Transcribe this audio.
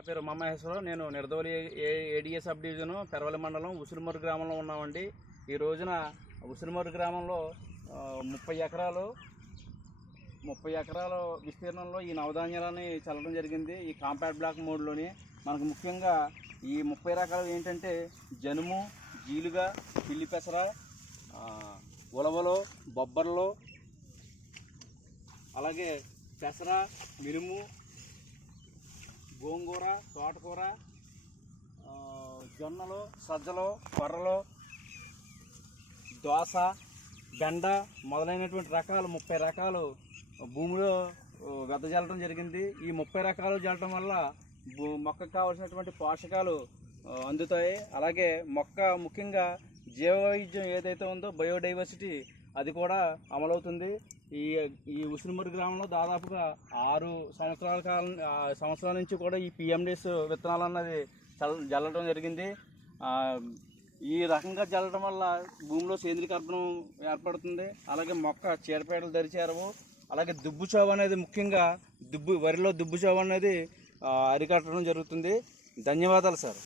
నా పేరు మమ్మహేశ్వరరావు నేను నిర్దోలి ఏడిఎస్ సబ్ డివిజను పెరవలి మండలం ఉసిరిమూరు గ్రామంలో ఉన్నామండి. ఈ రోజున ఉసిరిమూరు గ్రామంలో ముప్పై ఎకరాలు ముప్పై ఎకరాల విస్తీర్ణంలో ఈ నవధాన్యాలని చల్లడం జరిగింది. ఈ కాంపాక్ట్ బ్లాక్ మోడ్లోని మనకు ముఖ్యంగా ఈ ముప్పై రకాలు ఏంటంటే జనుము జీలుగా పిల్లి పెసర ఉలవలు బొబ్బర్లు అలాగే పెసర మినుము గోంగూర తోటకూర జొన్నలు సజ్జలు కొర్రలు దోస బెండ మొదలైనటువంటి రకాలు ముప్పై రకాలు భూమిలో ఆ, వెదజల్లడం జరిగింది. ఈ ముప్పై రకాలు జల్లడం వల్ల భూ మొక్కకు కావాల్సినటువంటి పోషకాలు అందుతాయి. అలాగే మొక్క ముఖ్యంగా జీవవైద్యం ఏదైతే ఉందో బయోడైవర్సిటీ అది కూడా అమలవుతుంది. ఈ ఈ ఉసిరిమూరు గ్రామంలో దాదాపుగా ఆరు సంవత్సరాల కాలం ఆ, సంవత్సరాల నుంచి కూడా ఈ పిఎండిఎస్ విత్తనాలు అన్నది జల్లడం జరిగింది. ఈ రకంగా జల్లడం వల్ల భూమిలో సేంద్రీయ కర్బనం ఏర్పడుతుంది. అలాగే మొక్క చీడపేటలు దరిచేరవు. అలాగే దుబ్బు చావు అనేది ముఖ్యంగా దుబ్బు వరిలో దుబ్బు చావు అనేది అరికట్టడం జరుగుతుంది. ధన్యవాదాలు సార్.